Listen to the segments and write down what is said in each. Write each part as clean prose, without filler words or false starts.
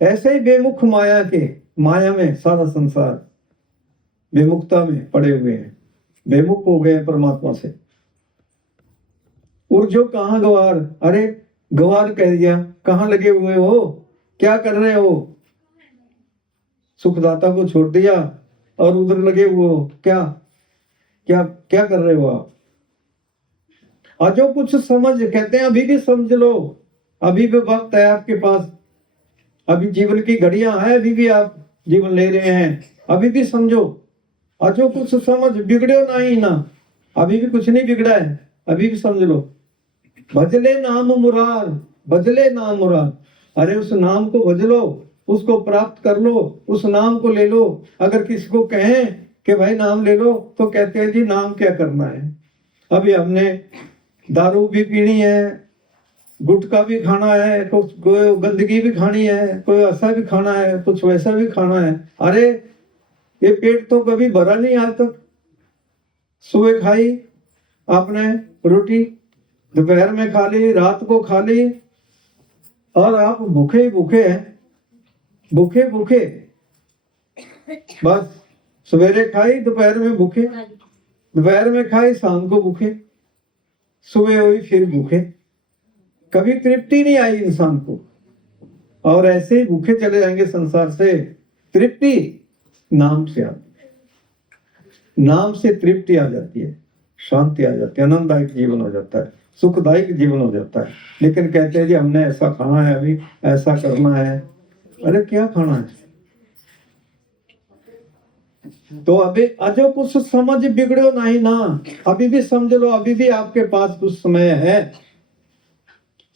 ऐसे ही बेमुख माया में सारा संसार बेमुखता में पड़े हुए हैं, बेमुख हो गए परमात्मा से। जो कहाँ गवार, अरे गवार कह दिया, कहाँ लगे हुए हो, क्या कर रहे हो? सुखदाता को छोड़ दिया और उधर लगे हुए हो, क्या क्या क्या कर रहे हो आप? आज जो कुछ समझ, कहते हैं अभी भी समझ लो, अभी भी वक्त है आपके पास, अभी जीवन की घड़ियां हैं, अभी भी आप जीवन ले रहे हैं, अभी भी समझो। आज जो कुछ समझ, बिगड़ो नहीं ना, अभी भी कुछ नहीं बिगड़ा है, अभी भी समझ लो। भजले नाम मुरार, भजले नाम मुरार, अरे उस नाम को भज लो, उसको प्राप्त कर लो, उस नाम को ले लो। अगर किसी को कहें कि भाई नाम ले लो, तो कहते हैं जी नाम क्या करना है? अभी हमने दारू भी पीनी है, गुटखा भी खाना है, कुछ कोई गंदगी भी खानी है, कोई ऐसा भी खाना है, कुछ वैसा भी खाना है। अरे ये पेट तो कभी भरा नहीं आज तक। सुबह खाई आपने रोटी, दोपहर में खा ली, रात को खा ली, और आप भूखे ही भूखे हैं, भूखे भूखे बस। सवेरे खाई, दोपहर में भूखे, दोपहर में खाई, शाम को भूखे, सुबह हुई फिर भूखे। कभी तृप्ति नहीं आई इंसान को, और ऐसे ही भूखे चले जाएंगे संसार से। तृप्ति नाम से आती है, नाम से तृप्ति आ जाती है, शांति आ जाती है, आनंददायक जीवन हो जाता है, सुखदायक जीवन हो जाता है। लेकिन कहते हैं जी हमने ऐसा खाना है, अभी ऐसा करना है। अरे क्या खाना है? तो अभी अजो कुछ समझ, बिगड़ो नहीं ना, अभी भी समझ लो, अभी भी आपके पास कुछ समय है।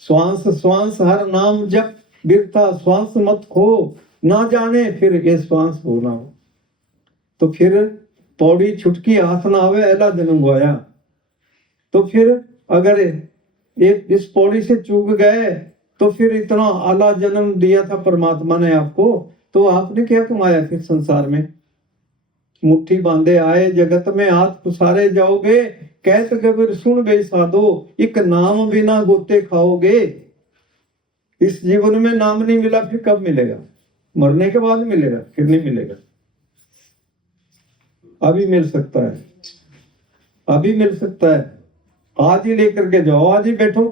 श्वास श्वास हर नाम जप, बिरथा श्वास मत खो, ना जाने फिर ये श्वास हो ना हो। तो फिर पौड़ी छुटकी हाथ ना आवे, एला जन्म गोया। तो फिर अगर एक इस पौड़ी से चूक गए, तो फिर इतना आला जन्म दिया था परमात्मा ने आपको, तो आपने क्या कमाया फिर संसार में? मुट्ठी बांधे आए जगत में, हाथ पसारे जाओगे, कहत कबीर सुन बे साधो, एक नाम बिना गोते खाओगे। इस जीवन में नाम नहीं मिला, फिर कब मिलेगा? मरने के बाद मिलेगा, फिर नहीं मिलेगा। अभी मिल सकता है, अभी मिल सकता है। आज ही लेकर के जाओ, आज ही बैठो,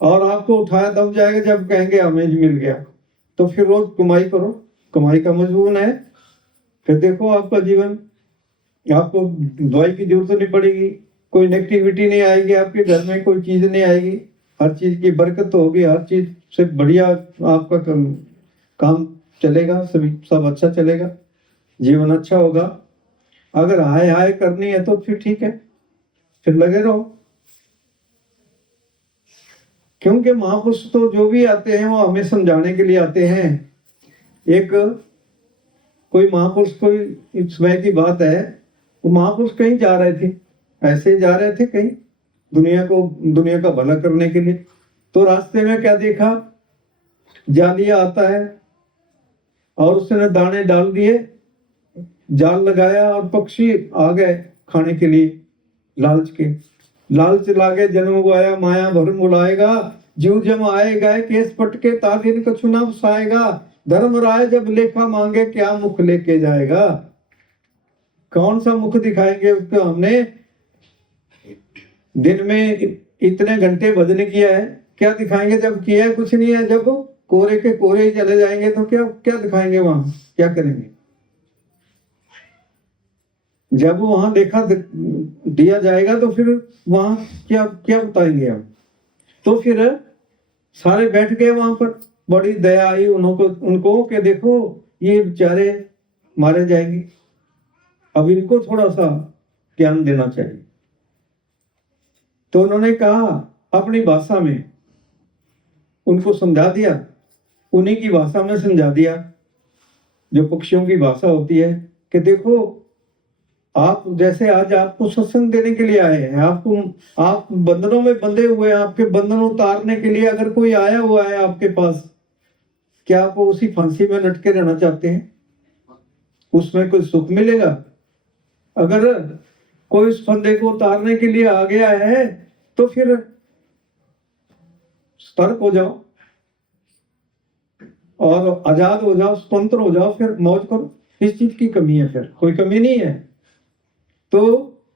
और आपको उठाया तब जाएगा जब कहेंगे हमें मिल गया। तो फिर रोज कमाई करो, कमाई का मजबून है, फिर देखो आपका जीवन, आपको दवाई की जरूरत नहीं पड़ेगी, कोई नेगेटिविटी नहीं आएगी आपके घर में, कोई चीज नहीं आएगी, हर चीज की बरकत होगी, हर चीज से बढ़िया आपका काम चलेगा, सब अच्छा चलेगा, जीवन अच्छा होगा। अगर हाय हाय करनी है तो फिर ठीक है, फिर लगे रहो। क्योंकि महापुरुष तो जो भी आते हैं वो हमें समझाने के लिए आते हैं। एक कोई महापुरुष, कोई समय की बात है, वो महापुरुष कहीं जा रहे थे, ऐसे जा रहे थे कहीं दुनिया का भला करने के लिए। तो रास्ते में क्या देखा? जालिया आता है, और उसने दाने डाल दिए, जाल लगाया, और पक्षी आ गए खाने के लिए, लालच लागे जन्म गया, माया भरम बुलाएगा, जीव जम आए गए, केस पटके तादिन कछु ना फसाएगा, धर्म राय जब लेखा मांगे, क्या मुख लेके जाएगा? कौन सा मुख दिखाएंगे उसको? हमने दिन में इतने घंटे भजन किया है, क्या दिखाएंगे जब किया है कुछ नहीं है? जब कोरे के कोरे ही चले जाएंगे तो क्या क्या दिखाएंगे? वहां क्या करेंगे? जब वहां देखा दिया जाएगा तो फिर वहां क्या क्या बताएंगे हम? तो फिर सारे बैठ गए वहां पर, बड़ी दया आई उनको कि देखो ये बेचारे मारे जाएंगे, अब इनको थोड़ा सा ज्ञान देना चाहिए। तो उन्होंने कहा अपनी भाषा में उनको समझा दिया, उन्हीं की भाषा में समझा दिया, जो पक्षियों की भाषा होती है, कि देखो आप जैसे आज आपको सत्संग देने के लिए आए हैं, आप बंधनों में बंधे हुए हैं, आपके बंधन उतारने के लिए अगर कोई आया हुआ है आपके पास, क्या आप उसी फांसी में लटके रहना चाहते हैं? उसमें कोई सुख मिलेगा? अगर कोई उस फंदे को उतारने के लिए आ गया है तो फिर सतर्क हो जाओ। और आजाद हो जाओ, स्वतंत्र हो जाओ, फिर मौज करो। इस चीज की कमी है? फिर कोई कमी नहीं है। तो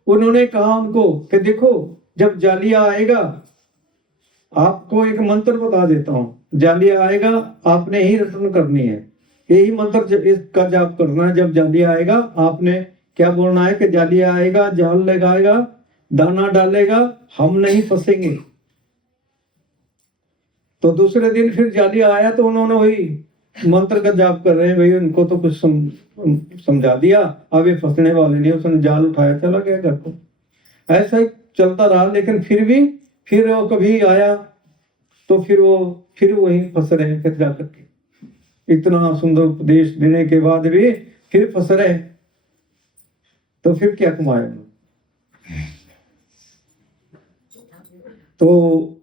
उन्होंने कहा उनको कि देखो, जब जालिया आएगा, आपको एक मंत्र बता देता हूं, जालिया आएगा आपने ही रिटर्न करनी है, यही मंत्र इसका जाप करना है। जब जालिया आएगा आपने क्या बोलना है कि जालिया आएगा, जाल लगाएगा, दाना डालेगा, हम नहीं फंसेंगे। तो दूसरे दिन फिर जालिया आया तो उन्होंने वही मंत्र का जाप कर रहे हैं भाई, उनको तो कुछ समझा दिया, अब ये फंसने वाले नहीं। उसने जाल उठाया, चला गया घर को। ऐसा ही चलता रहा, लेकिन फिर वो कभी आया तो फिर वही फंस रहे। फिर जाकर के इतना सुंदर उपदेश देने के बाद भी फिर फंस रहे, तो फिर क्या कमाया? तो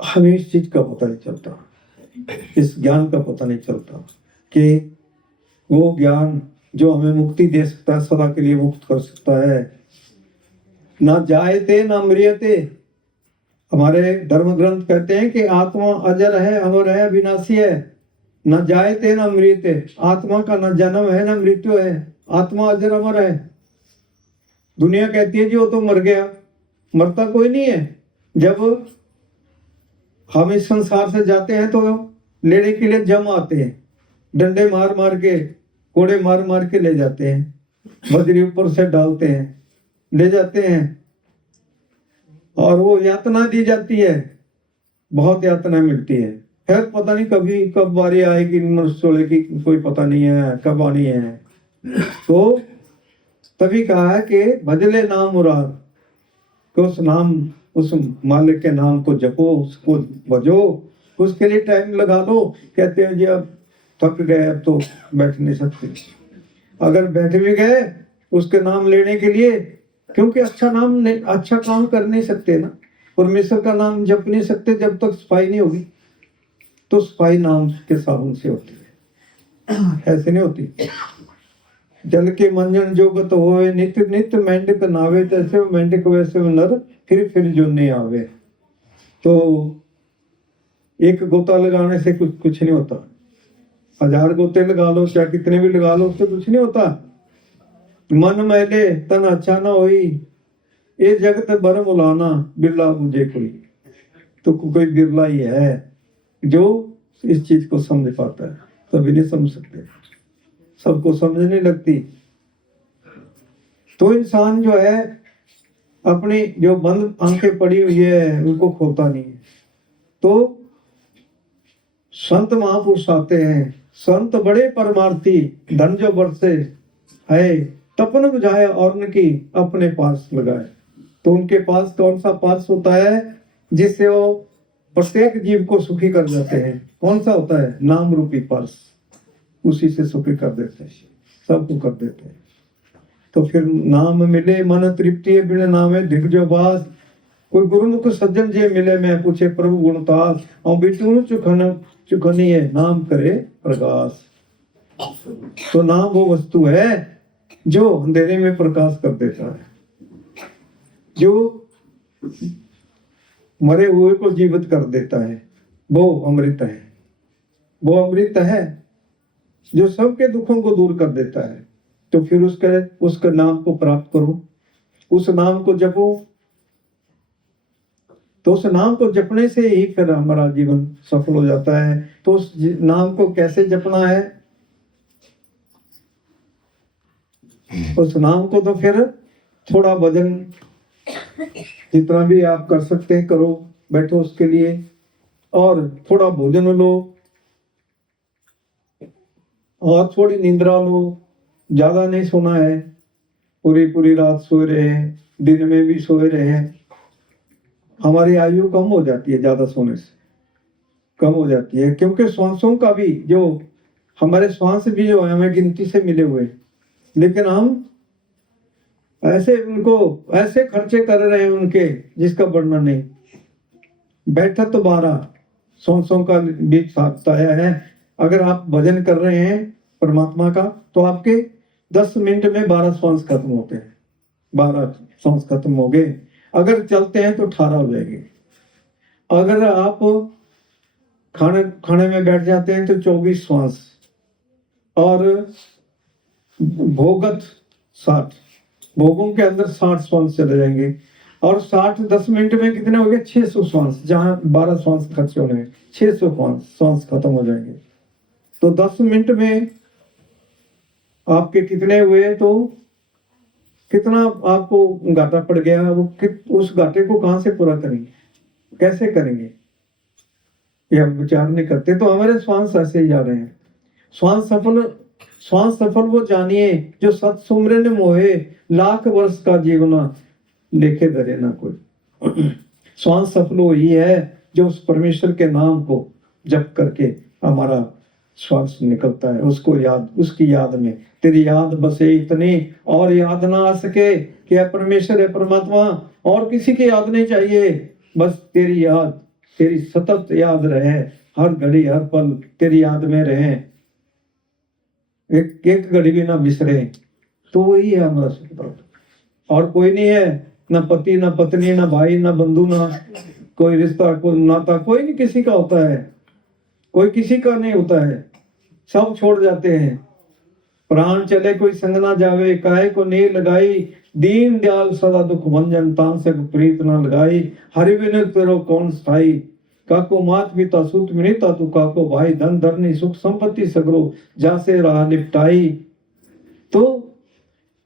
हमें इस चीज का पता नहीं चलता, इस ज्ञान का पता नहीं चलता कि वो ज्ञान जो हमें मुक्ति दे सकता है, सदा के लिए मुक्त कर सकता है। ना जायते ना मृत्यते। हमारे धर्म ग्रंथ कहते हैं कि आत्मा अजर है, अमर है, विनाशी है। न जायते न मृत्यते। आत्मा का न जन्म है न मृत्यु है, आत्मा अजर अमर है। दुनिया कहती है जी वो तो मर गया, मरता कोई नहीं है। जब हम इस संसार से जाते हैं तो लेने के लिए जम आते हैं, डंडे मार मार के, कोड़े मार मार के ले जाते हैं, बजरी ऊपर से डालते हैं, ले जाते हैं, और वो यातना दी जाती है, बहुत यातना मिलती है। फिर पता नहीं कब बारी आएगी मनुष्य की, कोई पता नहीं है कब आनी है। तो तभी कहा है कि भजले नाम मुरार, कि उस मालिक के नाम को जपो, उसको भजो, उसके लिए टाइम लगा लो। कहते हैं जी अब थक गए, अब तो बैठ नहीं सकते। अगर बैठ भी गए उसके नाम लेने के लिए, क्योंकि अच्छा काम कर नहीं सकते ना, परमेश्वर का नाम जप नहीं सकते जब तक सफाई नहीं होगी। तो सफाई नाम के साबुन से होती है, ऐसे नहीं होती। जल के मंजन जोगत होए, नित्य नित्य मेंढक नावे, तैसे मेंढक वैसे नर फिर जो नहीं आवे। तो एक गोता लगाने से कुछ नहीं होता, 1000 गोते लगा लो, चाहे कितने भी लगा लो, उससे कुछ नहीं होता। मन मैले तन अच्छा ना होई, ये जगत बर मुलाना, बिरला मुझे कोई। तो कोई बिरला ही है जो इस चीज को समझ पाता है, सभी नहीं समझ सकते, सबको समझ नहीं लगती। तो इंसान जो है अपनी जो बंद आंखें पड़ी हुई है उनको खोलता नहीं है। तो संत महापुरुष आते हैं, संत बड़े परमार्थी, धन जो बरसे है, तपन बुझाए और उनकी अपने पास लगाए। तो उनके पास कौन सा पास होता है जिससे वो प्रत्येक जीव को सुखी कर जाते हैं? कौन सा होता है? नाम रूपी पास, उसी से सुखी कर देते हैं, सबको कर देते हैं। तो फिर नाम मिले मन तृप्ति, बिन नामे दिग्जो बास। कोई गुरुमुख सज्जन जे मिले, मैं पूछे प्रभु गुणतास। और बिटू चुखनी है, नाम करे प्रकाश। तो नाम वो वस्तु है जो अंधेरे में प्रकाश कर देता है, जो मरे हुए को जीवित कर देता है। वो अमृत है, वो अमृत है जो सबके दुखों को दूर कर देता है। तो फिर उसका नाम को प्राप्त करो, उस नाम को जपो। तो उस नाम को जपने से ही फिर हमारा जीवन सफल हो जाता है। तो उस नाम को कैसे जपना है? उस नाम को तो फिर थोड़ा भजन जितना भी आप कर सकते हैं करो, बैठो उसके लिए, और थोड़ा भोजन लो, और थोड़ी निंद्रा लो। ज्यादा नहीं सोना है, पूरी रात सोए रहे, दिन में भी सोए रहे। हमारी आयु कम हो जाती है, ज्यादा सोने से कम हो जाती है, क्योंकि श्वासों का भी जो हमारे श्वास भी जो है हमें गिनती से मिले हुए, लेकिन हम ऐसे उनको ऐसे खर्चे कर रहे हैं उनके जिसका वर्णन नहीं। बैठक तो 12 श्वासों का भी बताया है। अगर आप भजन कर रहे हैं परमात्मा का, तो आपके 10 मिनट में 12 श्वास खत्म होते हैं, 12 श्वास खत्म हो गए। अगर चलते हैं तो 18 हो जाएंगे। अगर आप खाने में बैठ जाते हैं तो 24 श्वास, और भोगत 60, भोगों के अंदर 60 श्वास चले जाएंगे, और 60 10 मिनट में कितने हो गए? 600 श्वास। जहां 12 श्वास खर्च होने में 600 श्वास खत्म हो जाएंगे। तो 10 मिनट में आपके कितने हुए? तो कितना आपको घाटा पड़ गया? उस घाटे को कहां से पूरा करेंगे, कैसे करेंगे? ये हम विचार नहीं करते। तो हमारे श्वास ऐसे ही जा रहे हैं। श्वास सफल वो जानिए जो सत सुमरन मोहे, लाख वर्ष का जीवना लेखे धरे ना कोई। श्वास सफल वही है जो उस परमेश्वर के नाम को जप करके हमारा श्वास निकलता है, उसको याद, उसकी याद में तेरी याद बसे इतनी और याद ना आ सके कि है परमेश्वर है परमात्मा, और किसी की याद नहीं चाहिए, बस तेरी याद, तेरी सतत याद रहे, हर घड़ी हर पल तेरी याद में रहे, एक घड़ी भी ना बिसरे। तो वही है हमारा सुख। और कोई नहीं है, ना पति ना पत्नी ना भाई ना बंधु ना कोई रिश्ता कोई नाता, कोई नहीं किसी का होता है, कोई किसी का नहीं होता है, सब छोड़ जाते हैं। प्राण चले कोई संग ना जावे, काहे को नीर लगाई, दीन दयाल सदा दुख भंजन, तान से प्रीत ना लगाई, हरि बिन तेरो कौन स्थाई, काको मात पिता सुत मिता तू, काको भाई धन धरनी सुख संपत्ति सगरो, जासे राह निपटाई। तो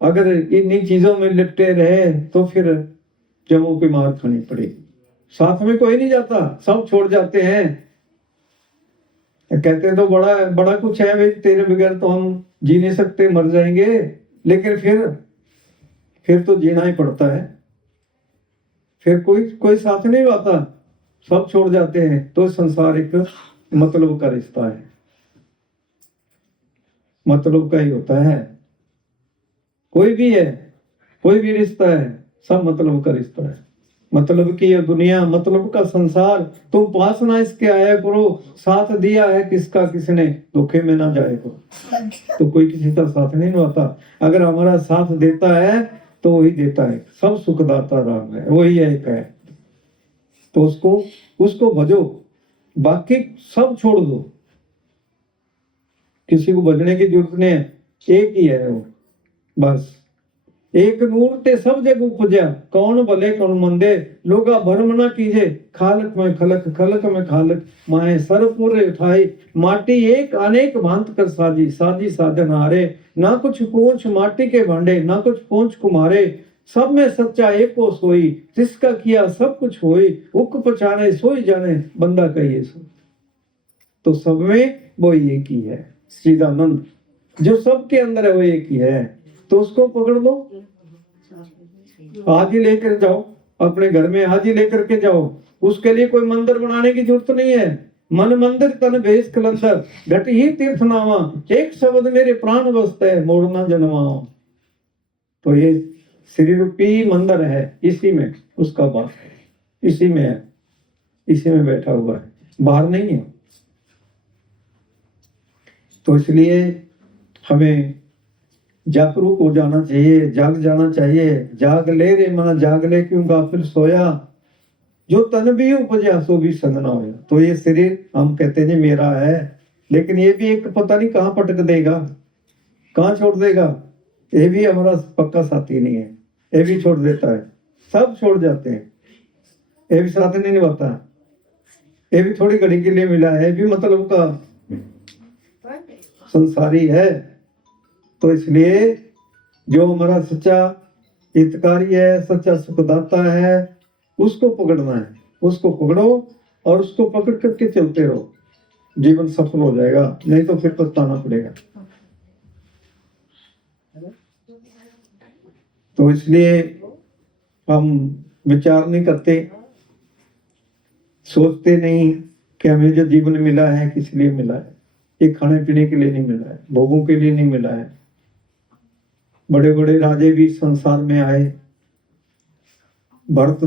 अगर इन्हीं चीजों में लिपटे रहे तो फिर जमों की मार खानी पड़ेगी। साथ में कोई नहीं जाता, सब छोड़ जाते हैं। कहते तो बड़ा बड़ा कुछ है भाई, तेरे बगैर तो हम जी नहीं सकते, मर जाएंगे, लेकिन फिर तो जीना ही पड़ता है। फिर कोई साथ नहीं आता, सब छोड़ जाते हैं। तो संसार एक मतलब का रिश्ता है, मतलब का ही होता है। कोई भी है, कोई भी रिश्ता है, सब मतलब का रिश्ता है। मतलब की यह दुनिया, मतलब का संसार, तुम पास ना इसके आया करो, साथ दिया है किसका किसने, धोखे में ना जाए करो। तो कोई किसी का साथ नहीं निभाता, अगर हमारा साथ देता है तो वही देता है, सब सुखदाता राम है, वही एक है। तो उसको भजो, बाकी सब छोड़ दो, किसी को भजने की जरूरत नहीं है, एक ही है वो, बस एक नूर ते सब जग उपजया, कौन भले कौन मंदे, लोगा भरम ना कीजे, खालक में खलक खलक में खालक, माए सर पूरे उठाई, माटी एक अनेक भांत कर साजी, साजी साधन हारे, ना कुछ पूंछ माटी के भांडे, ना कुछ पूंछ कुम्हारे, सब में सच्चा एक को सोई, जिसका किया सब कुछ होई, उक पछाने सोई जाने, बंदा कहिए सो। तो सब में वो एक ही है, सच्चिदानंद जो सबके अंदर है वो एक ही है। तो उसको पकड़ लो, आज ही लेकर जाओ अपने घर में, आज ही लेकर के जाओ। उसके लिए कोई मंदिर बनाने की जरूरत नहीं है। मन मंदिर तन भेष कलंदर, घट ही तीर्थ नावा, एक शब्द मेरे प्राण बसते है, मोड़ना जन्माओ। तो ये श्री रूपी मंदिर है, इसी में उसका वास है, इसी में है, इसी में बैठा हुआ है, बाहर नहीं है। तो इसलिए हमें जागरूक हो जाना चाहिए, जाग जाना चाहिए। जाग ले रे मन जाग ले, क्यों गाफिल सोया, जो तन भी उपजा सो भी संग ना होया। तो ये शरीर हम कहते हैं मेरा है, लेकिन ये भी एक पता नहीं कहाँ पटक देगा, कहाँ छोड़ देगा। ये भी हमारा पक्का साथी नहीं है, ये भी छोड़ देता है, सब छोड़ जाते हैं, ये भी साथ नहीं निभाता, ये भी थोड़ी घड़ी के लिए मिला है, ये भी मतलब का संसारी है। तो इसलिए जो हमारा सच्चा हितकारी है, सच्चा सुखदाता है, उसको पकड़ना है, उसको पकड़ो और उसको पकड़ करके चलते रहो, जीवन सफल हो जाएगा, नहीं तो फिर पछताना पड़ेगा। तो इसलिए हम विचार नहीं करते, सोचते नहीं कि हमें जो जीवन मिला है किस लिए मिला है। ये खाने पीने के लिए नहीं मिला है, भोगों के लिए नहीं मिला है। बड़े बड़े राजे भी संसार में आए, भरत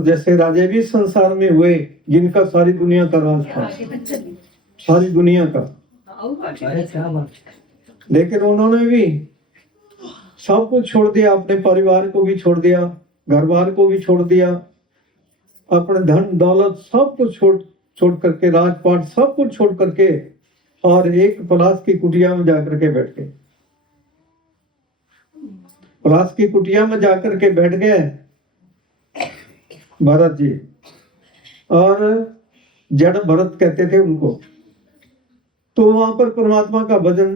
जैसे राजे भी संसार में हुए, जिनका सारी दुनिया का राज था, सारी दुनिया का। लेकिन उन्होंने भी सब कुछ छोड़ दिया, अपने परिवार को भी छोड़ दिया, घर बार को भी छोड़ दिया, अपने धन दौलत सब कुछ छोड़ करके, राजपाट सब कुछ छोड़ करके, और एक पलाश की कुटिया में जाकर के बैठ गए। पलाश की कुटिया में जाकर के बैठ गए भरत जी, और जड़ भरत कहते थे उनको। तो वहां पर परमात्मा का भजन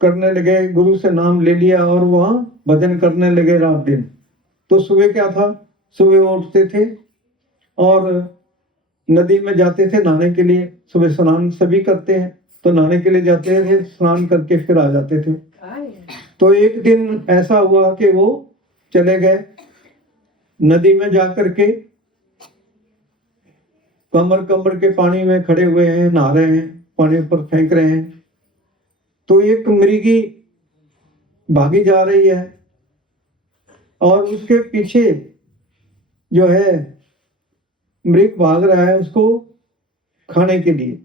करने लगे, गुरु से नाम ले लिया और वहां भजन करने लगे रात दिन। तो सुबह क्या था, सुबह उठते थे और नदी में जाते थे नहाने के लिए। सुबह स्नान सभी करते हैं, तो नहाने के लिए जाते थे, स्नान करके फिर आ जाते थे। तो एक दिन ऐसा हुआ कि वो चले गए नदी में, जाकर के कमर कमर के पानी में खड़े हुए हैं, नहा रहे हैं, पानी ऊपर फेंक रहे हैं। तो एक मृगी भागी जा रही है और उसके पीछे जो है मृग भाग रहा है उसको खाने के लिए।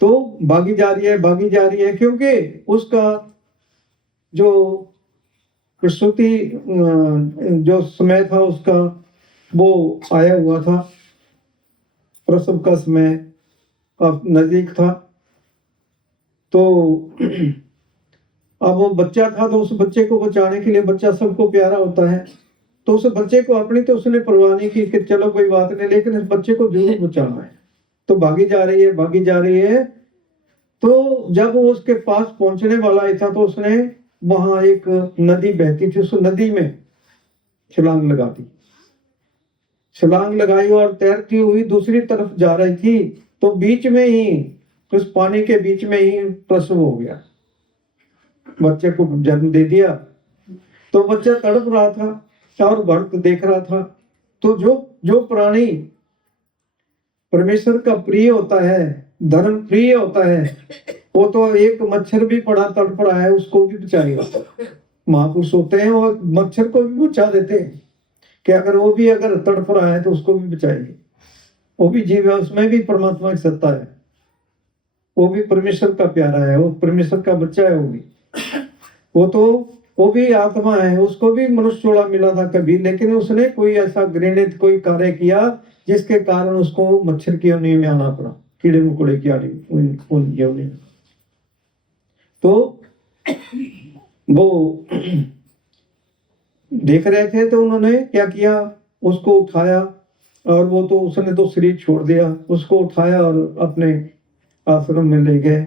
तो भागी जा रही है, भागी जा रही है, क्योंकि उसका जो प्रसूति जो समय था उसका वो आया हुआ था, प्रसव का समय अब नजदीक था। तो अब वो बच्चा था, तो उस बच्चे को बचाने के लिए, बच्चा सबको प्यारा होता है, तो उस बच्चे को अपनी तो उसने परवाह नहीं की कि चलो कोई बात नहीं, लेकिन इस बच्चे को जरूर बचाना है। तो भागी जा रही है, भागी जा रही है। तो जब वो उसके पास पहुंचने वाला ही था, तो उसने वहां एक नदी बहती थी, उस नदी में छलांग लगा दी। छलांग लगाई और तैरती हुई दूसरी तरफ जा रही थी, तो बीच में ही, उस पानी के बीच में ही प्रसव हो गया, बच्चे को जन्म दे दिया। तो बच्चा तड़प रहा था और भक्त देख रहा था। तो जो प्राणी परमेश्वर का प्रिय होता है, धर्म प्रिय होता है, वो तो एक मच्छर भी पड़ा तड़प रहा है उसको भी बचाएगा। महापुरुष होते हैं वो मच्छर को भी बचा देते हैं कि अगर वो भी अगर तड़प रहा है तो उसको भी बचाएंगे। वो भी जीव है, उसमें भी परमात्मा की सत्ता है, वो भी परमेश्वर का प्यारा है, वो परमेश्वर का बच्चा है। वो भी आत्मा है, उसको भी मनुष्य चोला मिला था कभी, लेकिन उसने कोई ऐसा घृणित कोई कार्य किया जिसके कारण उसको मच्छर की योनि में आना पड़ा, कीड़े मकोड़े की योनि में। तो वो देख रहे थे, तो उन्होंने क्या किया, उसको उठाया, और वो तो उसने तो शरीर छोड़ दिया, उसको उठाया और अपने आश्रम में ले गए।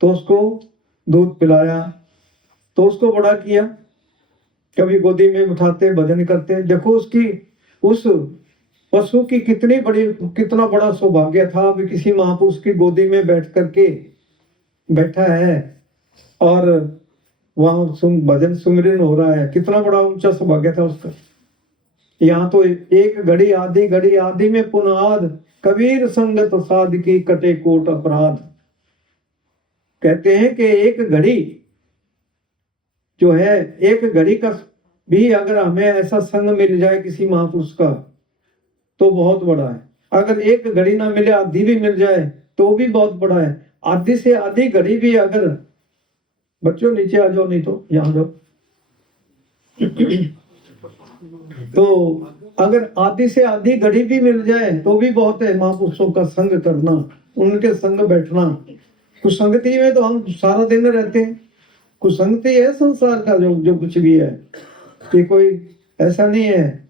तो उसको दूध पिलाया, तो उसको बड़ा किया, कभी गोदी में उठाते, भजन करते। देखो उसकी, उस पशु की कितना बड़ा सौभाग्य था, अभी किसी महापुरुष की गोदी में बैठ करके बैठा है और वहां भजन सुमिरन हो रहा है, कितना बड़ा ऊंचा सौभाग्य था उसका। यहाँ तो एक घड़ी आदि में पुनाद, कबीर संगत साध की कटे कोट अपराध। कहते हैं कि एक घड़ी जो है, एक घड़ी का भी अगर हमें ऐसा संग मिल जाए किसी महापुरुष का तो बहुत बड़ा है। अगर एक घड़ी ना मिले, आधी भी मिल जाए तो भी बहुत बड़ा है। आधी से आधी घड़ी भी अगर, बच्चों नीचे आ जाओ, नहीं तो यहाँ जाओ। तो अगर आधी से आधी घड़ी भी मिल जाए तो भी बहुत है। महापुरुषों का संग करना, उनके संग बैठना। कुछ संगति में तो हम सारा दिन रहते हैं, कुछ संगति है संसार का जो कुछ भी है, कि कोई ऐसा नहीं है।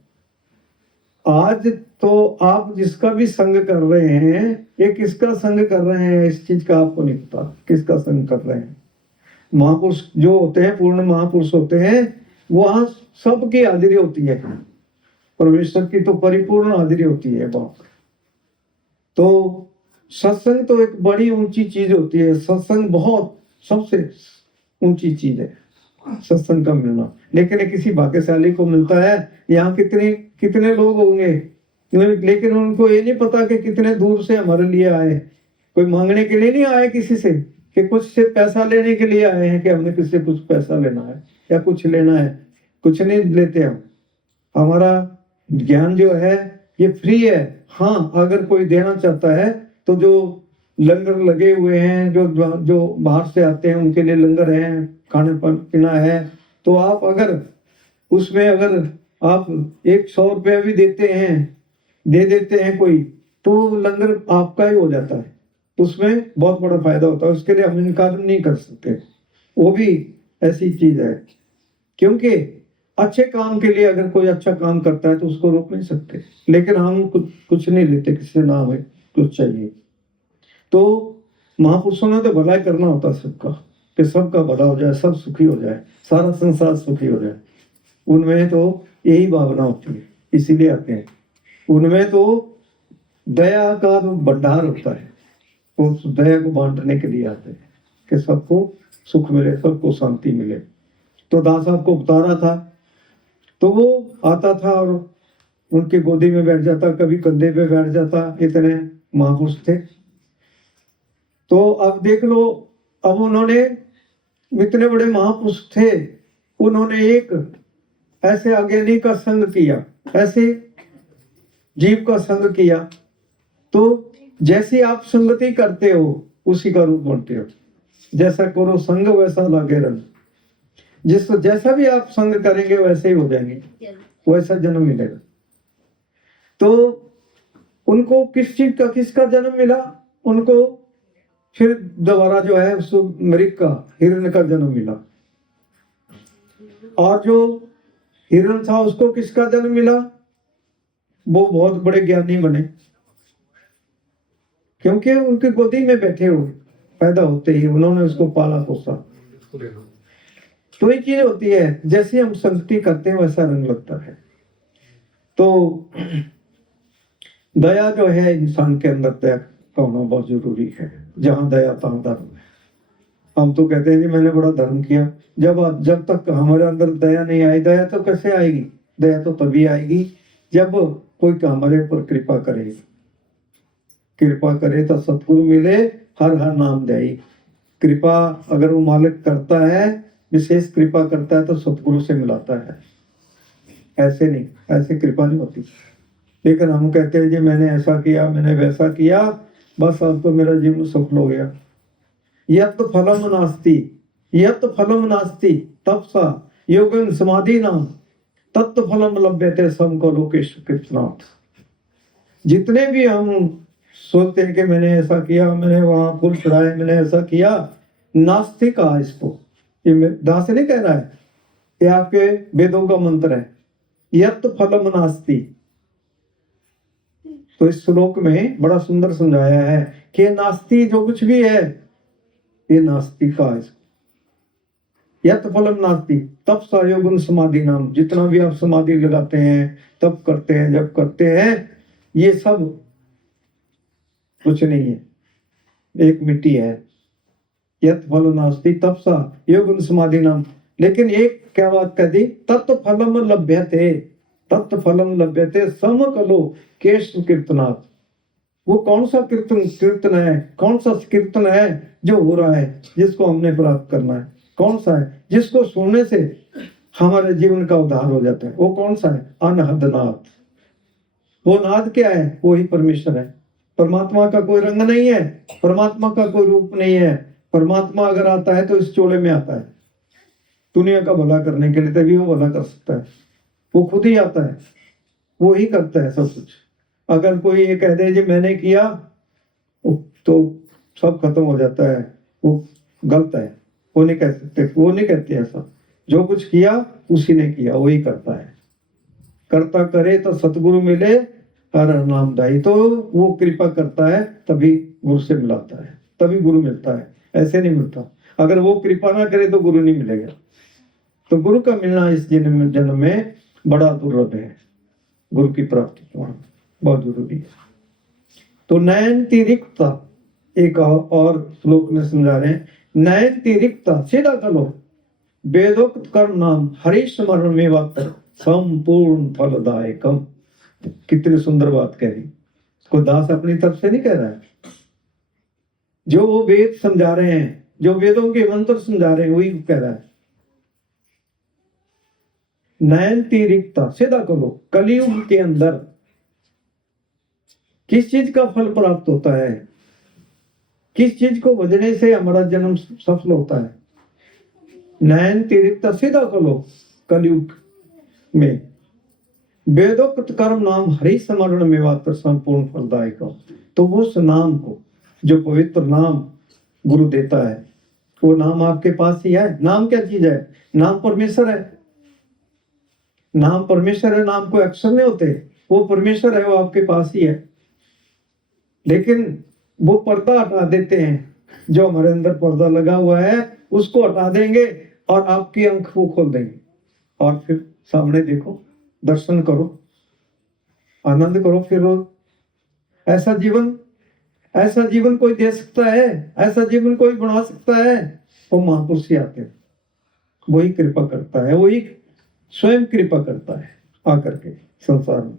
आज तो आप जिसका भी संग कर रहे हैं, ये किसका संग कर रहे हैं इस चीज का आपको नहीं पता, किसका संग कर रहे हैं। महापुरुष जो होते हैं, पूर्ण महापुरुष होते हैं, वहां सबकी हाजिरी होती है, परमेश्वर की तो परिपूर्ण हाजिरी होती है वहां। तो सत्संग तो एक बड़ी ऊंची चीज होती है, सत्संग बहुत सबसे ऊंची चीज है सत्संग का मिलना। लेकिन किसी भाग्यशाली को मिलता है। यहाँ कितने लोग होंगे, लेकिन उनको ये नहीं पता कि कितने दूर से हमारे लिए आए। कोई मांगने के लिए नहीं आए किसी से, कि कुछ से पैसा लेने के लिए आए हैं कि हमने किसी से कुछ पैसा लेना है या कुछ लेना है। कुछ नहीं लेते हम, हमारा ज्ञान जो है ये फ्री है। हाँ, अगर कोई देना चाहता है तो जो लंगर लगे हुए हैं, जो बाहर से आते हैं उनके लिए लंगर है, खाने पीना है, तो आप अगर उसमें अगर आप 100 रुपया भी देते हैं, दे देते हैं कोई, तो लंगर आपका ही हो जाता है, उसमें बहुत बड़ा फायदा होता है, उसके लिए हम इनकार नहीं कर सकते। वो भी ऐसी चीज है, क्योंकि अच्छे काम के लिए अगर कोई अच्छा काम करता है तो उसको रोक नहीं सकते, लेकिन हम कुछ नहीं लेते, किसी ना हमें कुछ चाहिए। तो महापुरुषों ने तो भलाई करना होता सबका, कि सबका भला हो जाए, सब सुखी हो जाए, सारा संसार सुखी हो जाए। उनमें तो यही भावना होती है, इसीलिए आते हैं। उनमें तो दया का तो भंडार होता है, उस दया को बांटने के लिए आते हैं कि सबको सुख मिले, सबको शांति मिले। तो दास साहब को बता रहा था, तो वो आता था और उनकी गोदी में बैठ जाता, कभी कंधे पे बैठ जाता, इतने महापुरुष थे। तो अब देख लो, अब उन्होंने, इतने बड़े महापुरुष थे, उन्होंने एक ऐसे अज्ञानी का संग किया, ऐसे जीव का संग किया, तो जैसी आप संगति करते हो उसी का रूप बनते हो। जैसा करो संग वैसा लागे रंग, जिस जैसा भी आप संग करेंगे वैसे ही हो जाएंगे, वैसा जन्म मिलेगा। तो उनको किस चीज का, किसका जन्म मिला? उनको फिर दोबारा जो है उसको मृग का, हिरण का जन्म मिला। और जो हिरण था उसको किसका जन्म मिला? वो बहुत बड़े ज्ञानी बने, क्योंकि उनकी गोदी में बैठे हुए, पैदा होते ही उन्होंने उसको पाला पोसा। तो ये चीज होती है, जैसे हम संगति करते हैं वैसा रंग लगता है। तो दया जो है इंसान के अंदर दया का होना बहुत जरूरी है। जहां दया तहां धर्म है। हम तो कहते हैं कि मैंने बड़ा धर्म किया, जब तक हमारे अंदर दया नहीं आई, दया तो कैसे आएगी? दया तो तभी आएगी जब कोई हमारे ऊपर कृपा करे। कृपा करे तो सतगुरु मिले, हर हर नाम दे। कृपा अगर वो मालिक करता है, विशेष कृपा करता है, तो सतगुरु से मिलाता है। ऐसे नहीं, ऐसे कृपा नहीं होती। लेकिन हम कहते हैं जी मैंने ऐसा किया, मैंने वैसा किया, बस अब तो मेरा जीवन सफल हो गया। यत् फलम नास्ति, यत् फलम नास्ति तपसा योगं समाधि नाम तत्व फलम लभ्यते समको लोकेश कृष्णात्। जितने भी हम सोचते हैं कि मैंने ऐसा किया, मैंने वहां फूल चढ़ाए, मैंने ऐसा किया, नास्तिक कहा इसको। ये दास नहीं कह रहा है, ये आपके वेदों का मंत्र है, यत् फलम नास्ति। तो इस श्लोक में बड़ा सुंदर समझाया है कि नास्ति जो कुछ भी है ये नास्तिक का है। यत् फलम नास्ति तप सहयोग समाधि नाम। जितना भी आप समाधि लगाते हैं, तप करते हैं, जब करते हैं, ये सब कुछ नहीं है, एक मिट्टी है। यत् फल नास्ति तप सहयोग समाधि नाम। लेकिन एक क्या बात कह दी? तत्व फलम लभ्यते, तत्व फलम लभ्यते सम कलो केश कीर्तनात्। वो कौन सा कीर्तन है, कौन सा कीर्तन है जो हो रहा है, जिसको हमने प्राप्त करना है? कौन सा है जिसको सुनने से हमारे जीवन का उद्धार हो जाता है? वो कौन सा है? अनहद नाद। वो नाद क्या है? वो ही परमेश्वर है। परमात्मा का कोई रंग नहीं है, परमात्मा का कोई रूप नहीं है। परमात्मा अगर आता है तो इस चोले में आता है, दुनिया का भला करने के लिए, तभी वो भला कर सकता है। वो खुद ही आता है, वो ही करता है सब कुछ। अगर कोई ये कह दे जी मैंने किया, तो सब खत्म हो जाता है, वो गलत है। वो नहीं कह सकते, वो नहीं कहते ऐसा। जो कुछ किया उसी ने किया, वही करता है। करता करे तो सतगुरु मिले, हर हर नामदायी। तो वो कृपा करता है तभी गुरु से मिलाता है, तभी गुरु मिलता है, ऐसे नहीं मिलता। अगर वो कृपा ना करे तो गुरु नहीं मिलेगा। तो गुरु का मिलना इस जन्म में बड़ा दुर्लभ है। गुरु की प्राप्ति बहुत जरूरी है। तो नयनति रिक्ता, एक और श्लोक में समझा रहे हैं, नयनति रिक्ता सीधा करो वेदोक्त कर्म नाम हरि स्मरण में वक्त संपूर्ण फलदायकम। कितनी सुंदर बात कह रही। इसको दास अपनी तरफ से नहीं कह रहा है, जो वो वेद समझा रहे हैं, जो वेदों के मंत्र समझा रहे हैं, वही कह रहा है। नयनति रिक्ता सीधा करो। कलयुग के अंदर किस चीज का फल प्राप्त होता है? किस चीज को भजने से हमारा जन्म सफल होता है? नयनति रिक्ता सीधा करो कलयुग में। वेदोक्त कर्म नाम हरि स्मरण में मात्र संपूर्ण फलदायक। तो वो उस नाम को, जो पवित्र नाम गुरु देता है, वो नाम आपके पास ही है। नाम क्या चीज है? नाम परमेश्वर है। नाम परमेश्वर है, नाम कोई अक्षर नहीं होते, वो परमेश्वर है, वो आपके पास ही है। लेकिन वो पर्दा हटा देते हैं, जो हमारे अंदर पर्दा लगा हुआ है उसको हटा देंगे और आपकी आंख वो खोल देंगे, और फिर सामने देखो, दर्शन करो, आनंद करो। फिर वो ऐसा जीवन कोई दे सकता है, ऐसा जीवन कोई बना सकता है? वो महापुरुष ही आते हैं, वही कृपा करता है, वही स्वयं कृपा करता है आकर के संसार में,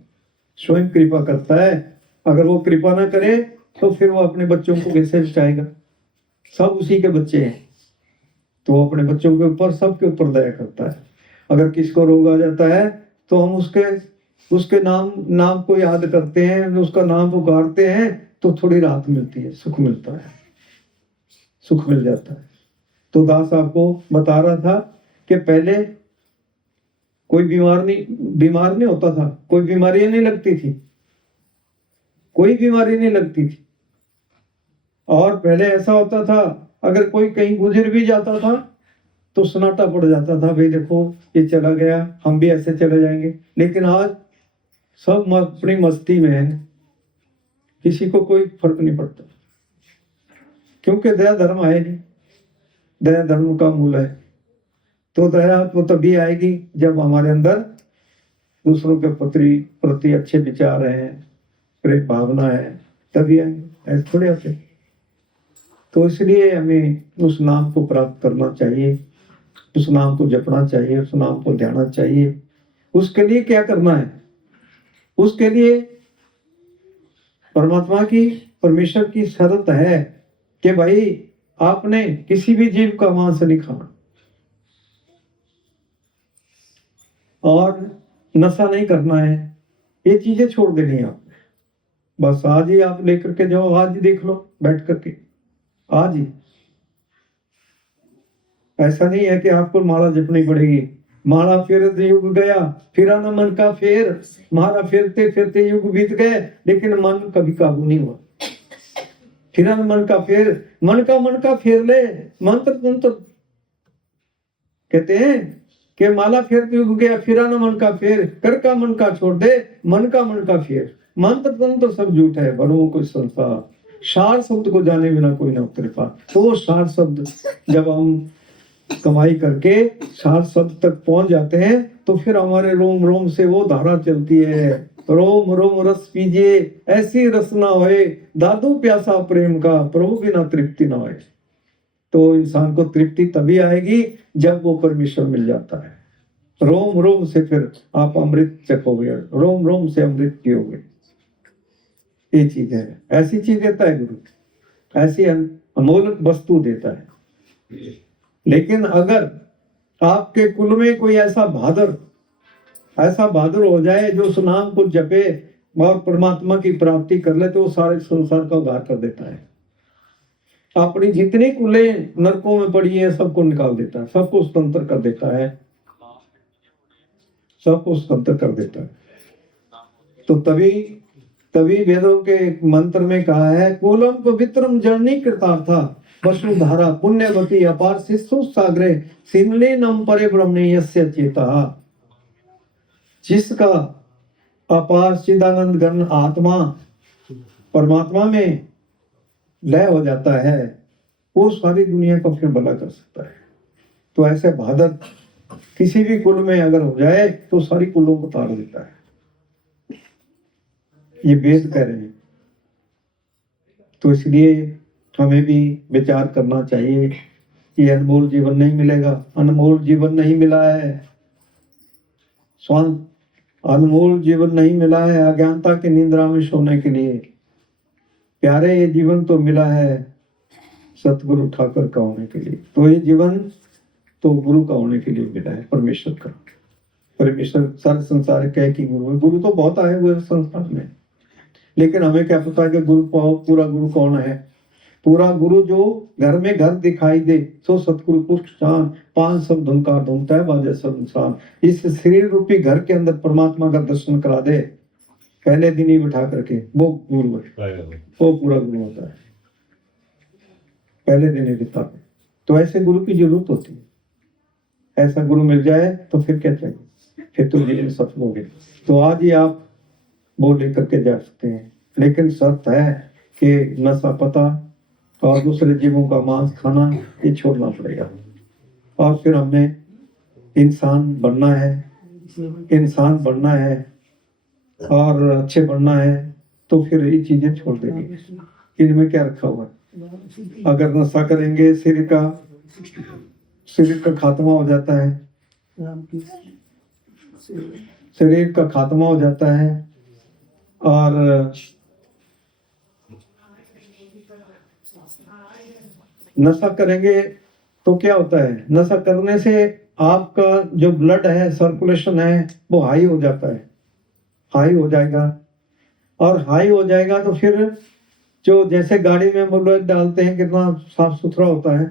स्वयं कृपा करता है। अगर वो कृपा ना करे तो फिर वो अपने बच्चों को कैसे बचाएगा? सब उसी के बच्चे हैं, तो वो अपने बच्चों के ऊपर, सबके ऊपर दया करता है। अगर किसको रोग आ जाता है तो हम उसके नाम को याद करते हैं, उसका नाम पुकारते हैं, तो थोड़ी राहत मिलती है, सुख मिलता है, सुख मिल जाता है। तो दास आपको बता रहा था कि पहले कोई बीमार नहीं होता था, कोई बीमारी नहीं लगती थी, कोई बीमारी नहीं लगती थी। और पहले ऐसा होता था, अगर कोई कहीं गुजर भी जाता था तो सन्नाटा पड़ जाता था, भाई देखो ये चला गया, हम भी ऐसे चले जाएंगे। लेकिन आज सब अपनी मस्ती में है, किसी को कोई फर्क नहीं पड़ता, क्योंकि दया धर्म है नहीं, दया धर्म का मूल है। तो दया तो तभी आएगी जब हमारे अंदर दूसरों के प्रति अच्छे विचार हैं, प्रेम भावना है, तभी आएंगे, ऐसे थोड़े आते। तो इसलिए हमें उस नाम को प्राप्त करना चाहिए, उस नाम को जपना चाहिए, उस नाम को ध्याना चाहिए। उसके लिए क्या करना है? उसके लिए परमेश्वर की शर्त है कि भाई आपने किसी भी जीव का मांस नहीं खाना, और नशा नहीं करना है, ये चीजें छोड़ देनी है आपने। बस आज ही आप लेकर के जाओ, आज ही देख लो बैठ करके, आज ही। ऐसा नहीं है कि आपको माला जपनी पड़ेगी, माला फेरते युग गया, फिरा न मन का फेर, माला फेरते फेरते युग बीत गए, लेकिन मन कभी काबू नहीं हुआ। फिरा न मन का फेर, मन का फेर ले, मंत्र कहते हैं कि माला फेरते युग गया, फिरा न मन का फेर, कर का मन का छोड़ दे, मन का फेर। मंत्र तंत्र सब झूठ है, बनो कोई संसार, सार शब्द को जाने बिना कोई ना उतरे पार। तो वो सार शब्द जब हम कमाई करके सार शब्द तक पहुंच जाते हैं, तो फिर हमारे रोम रोम से वो धारा चलती है, रोम रोम रस पीजिए ऐसी रस ना होए, दादू प्यासा प्रेम का, प्रभु बिना तृप्ति ना होए। तो इंसान को तृप्ति तभी आएगी जब वो परमेश्वर मिल जाता है। रोम रोम से फिर आप अमृत चखोगे, रोम रोम से अमृत पियोगे। ये चीज है, ऐसी चीज देता है गुरु, ऐसी अमूल्य वस्तु देता है। लेकिन अगर आपके कुल में कोई ऐसा बहादुर हो जाए जो उस नाम को जपे और परमात्मा की प्राप्ति कर ले, तो वो सारे संसार का उद्धार कर देता है। अपनी जितनी कुलें नरकों में पड़ी है सबको निकाल देता है, सबको स्वतंत्र कर देता है, सबको स्वतंत्र कर देता है। तो तभी वेदों के मंत्र में कहा है, कुलम पवित्रम जननी कृतार्था, वसुधारा पुण्यवती अपार शिशु सागरे, सिमलीनम परे ब्रह्मण्यस्य चेता। जिसका अपार चिदानंद घन आत्मा परमात्मा में लय हो जाता है, वो सारी दुनिया को फिर भला कर सकता है। तो ऐसे बहादुर किसी भी कुल में अगर हो जाए तो सारी कुलों को तार देता है, ये वेद कह रहे हैं। तो इसलिए हमें भी विचार करना चाहिए कि अनमोल जीवन नहीं मिलेगा, अनमोल जीवन नहीं मिला है, स्वांत अनमोल जीवन नहीं मिला है अज्ञानता की निंद्रा में सोने के लिए। प्यारे ये जीवन तो मिला है सतगुरु ठाकुर का होने के लिए। तो ये जीवन तो गुरु का होने के लिए मिला है, परमेश्वर का। परमेश्वर सारे संसार कह कि गुरु तो बहुत आए हुए संसार में, लेकिन हमें क्या पता कि पूरा गुरु कौन है। पूरा गुरु जो घर में घर दिखाई दे, सो सतगुरु पुष्ट चान, पांच सब धुनकार धुनता है बाजे सब इंसान। इस शरीर रूपी घर के अंदर परमात्मा का दर्शन करा दे पहले दिन ही बिठा करके, वो गुरु है, वो पूरा गुरु होता है, पहले दिन ही दिखा दे। तो ऐसे गुरु की जरूरत होती है। ऐसा गुरु मिल जाए तो फिर क्या चाहिए, फिर तो जीवन सफल हो गए। तो आज ही आप वो लेकर के जा सकते हैं, लेकिन शर्त है कि नशा पता और दूसरे जीवों का मांस खाना ये छोड़ना पड़ेगा। और फिर हमने इंसान बनना है, इंसान बनना है और अच्छे बनना है, तो फिर ये चीजें छोड़ देंगे। इनमें क्या रखा हुआ है? अगर नशा करेंगे शरीर का खात्मा हो जाता है, शरीर का खात्मा हो जाता है। और नशा करेंगे तो क्या होता है, नशा करने से आपका जो ब्लड है, सर्कुलेशन है, वो हाई हो जाता है, हाई हो जाएगा। और हाई हो जाएगा तो फिर जो जैसे गाड़ी में बुलेट डालते हैं कितना साफ सुथरा होता है,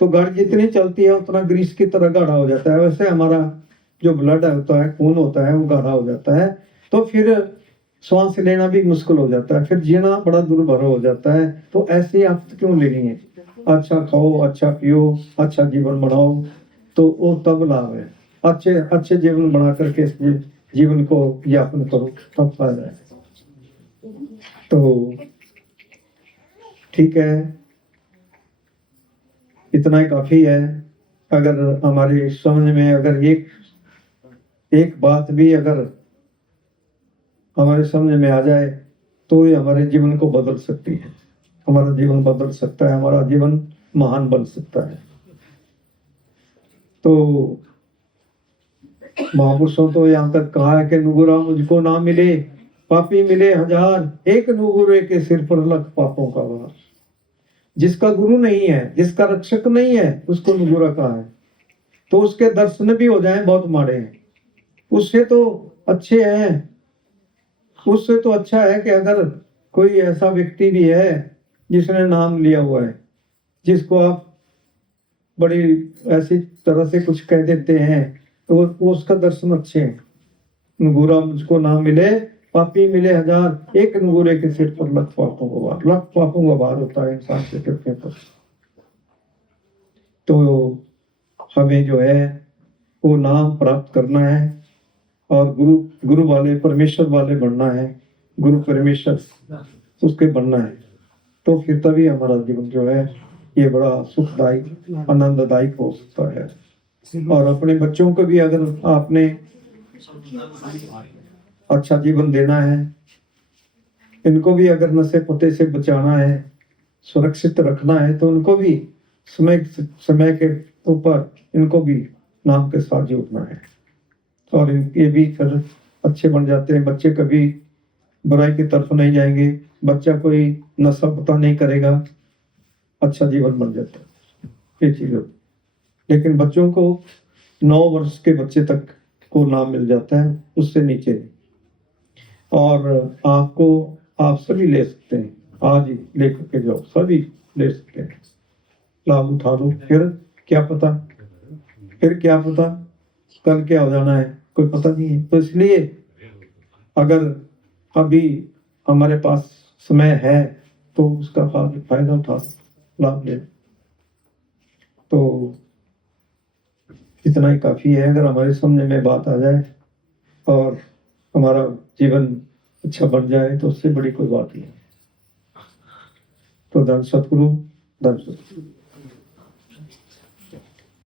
तो गाड़ी जितनी चलती है उतना ग्रीस की तरह गाढ़ा हो जाता है। वैसे हमारा जो ब्लड होता है, खून होता है, वो गाढ़ा हो जाता है। तो फिर श्वास लेना भी मुश्किल हो जाता है, फिर जीना बड़ा दुर्भर हो जाता है। तो ऐसी आप क्यों लेनी है? अच्छा खाओ, अच्छा पियो, अच्छा जीवन बनाओ, तो वो तब लाभ है। अच्छे अच्छे जीवन बना करके जीवन को यापन करो, तब फायदा है। तो ठीक है, इतना ही काफी है। अगर हमारी समझ में अगर एक बात भी अगर हमारे समझ में आ जाए तो ये हमारे जीवन को बदल सकती है, हमारा जीवन बदल सकता है, हमारा जीवन महान बन सकता है। तो महापुरुषों तो यहाँ तक कहा है कि नुगुरा मुझको ना मिले, पापी मिले हजार, एक नुगुरे के सिर पर लख पापों का भार। जिसका गुरु नहीं है, जिसका रक्षक नहीं है, उसको नुगुरा कहा है। तो उसके दर्शन भी हो जाएं बहुत माड़े हैं, उससे तो अच्छे हैं। उससे तो अच्छा है कि अगर कोई ऐसा व्यक्ति भी है जिसने नाम लिया हुआ है, जिसको आप बड़ी ऐसी तरह से कुछ कह देते हैं, तो उसका दर्शन अच्छे हैं। नुगुरा मुझको ना मिले, पापी मिले हजार, एक नुगुरे के सिर पर लख पापों का भार। लख पापों का भार होता है इंसान के सिर पर। तो हमें जो है वो नाम प्राप्त करना है और गुरु वाले, परमेश्वर वाले बनना है, गुरु परमेश्वर उसके बनना है। तो फिर तभी हमारा जीवन जो है ये बड़ा सुखदायी, आनंददायक हो सकता है। और अपने बच्चों को भी अगर आपने अच्छा जीवन देना है, इनको भी अगर नशे पते से बचाना है, सुरक्षित रखना है, तो उनको भी समय के ऊपर इनको भी नाम के साथ जोड़ना है। और ये भी फिर अच्छे बन जाते हैं। बच्चे कभी बुराई की तरफ नहीं जाएंगे, बच्चा कोई नशा पता नहीं करेगा, अच्छा जीवन बन जाता है, ये चीज होती। लेकिन बच्चों को 9 वर्ष के बच्चे तक को नाम मिल जाता है, उससे नीचे नहीं। और आप सभी ले सकते हैं, आज ही लेकर के जाओ, सभी ले सकते हैं, लाभ उठा लो। फिर क्या पता कल क्या हो जाना है, कोई पता नहीं है। तो इसलिए अगर अभी हमारे पास समय है तो उसका फायदा उठा, लाभ ले। तो इतना ही काफी है। अगर हमारे समझ में बात आ जाए और हमारा जीवन अच्छा बन जाए तो उससे बड़ी कोई बात नहीं। तो धन सतगुरु, धन सतगुरु।